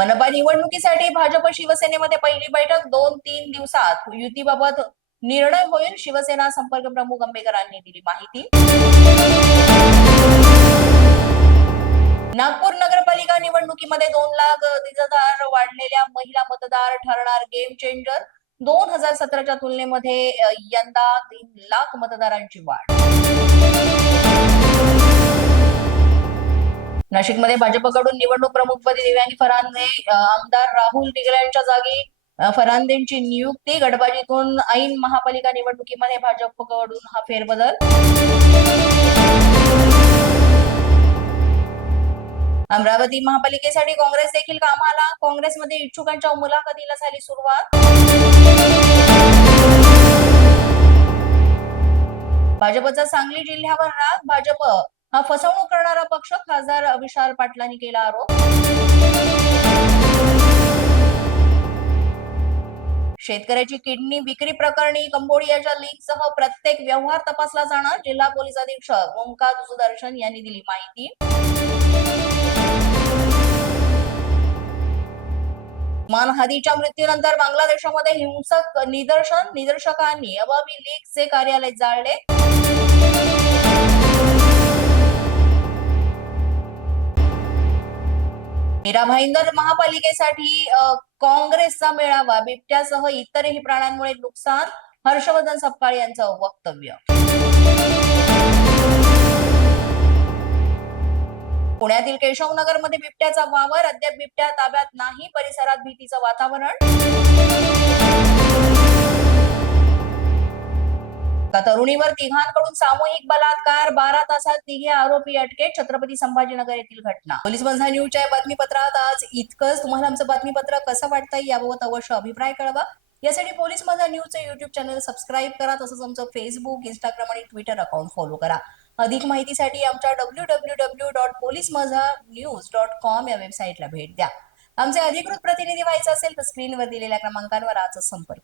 मनपा निवडणुकीसाठी भाजप शिवसेनेमध्ये पहिली बैठक 2-3 दिवसात युतीबाबत निर्णय होईल. शिवसेना संपर्क प्रमुख अंबेकरांनी दिली माहिती. नागपूर नगरपालिका निवडणुकीमध्ये 2 लाख मतदार वाढलेल्या महिला मतदार ठरणार गेम चेंजर. 2017च्या तुलनेमध्ये यंदा 3 लाख मतदारांची वाढ. नाशिकमध्ये भाजपकडून निवडणूक प्रमुखपदी देवयानी फरांदे, आमदार राहुल दिघल्यांच्या जागी फरांदेंची नियुक्ती. गडबाजीतून ऐन महापालिका निवडणुकीमध्ये भाजपकडून हा फेरबदल. अमरावती महापालिकेसाठी काँग्रेस देखील कामाला. काँग्रेसमध्ये इच्छुकांच्या मुलाखतीला झाली सुरुवात. भाजपचा सांगली जिल्ह्यावर राग. भाजप हा फसवणूक करणारा पक्ष. खासदार विशाल पाटलांनी केला आरोप. शेतकऱ्याची किडनी विक्री प्रकरणी कंबोडियाच्या लिंकसह प्रत्येक व्यवहार तपासला जाणार. जिल्हा पोलीस अधीक्षक ओमकार सुदर्शन यांनी दिली माहिती. मानहानीच्या मृत्यूनंतर बांगलादेशामध्ये हिंसक निदर्शकांनी अवामी लीगचे कार्यालय जाळले. मीरा भाईंदर महापालिकेसाठी काँग्रेसचा मेळावा. बिबट्यासह इतरही प्राण्यांमुळे नुकसान. हर्षवर्धन सपकाळ यांचं वक्तव्य. पुण्यातील केशवनगरमध्ये बिबट्याचा वावर. अद्याप बिबट्या ताब्यात नाही. परिसरात भीतीचं वातावरण. तरुणीवर तिघांकडून सामूहिक बलात्कार. 12 तासात तिघे आरोपी अटकेत. छत्रपती संभाजीनगर येथील घटना. पोलीस माझा न्यूजच्या बातमीपत्रात आज इतकंच. तुम्हाला आमचं बातमीपत्र कसं वाटतंय याबाबत अवश्य अभिप्राय कळवा. यासाठी पोलीस माझा न्यूजचं युट्यूब चॅनल सबस्क्राईब करा. तसंच आमचं फेसबुक, इंस्टाग्राम आणि ट्विटर अकाउंट फॉलो करा. अधिक माहितीसाठी आमच्या www.policemazhanews.com या वेबसाईटला भेट द्या. आमचे अधिकृत प्रतिनिधी व्हायचे असेल तर स्क्रीनवर दिलेल्या क्रमांकांवर आजच संपर्क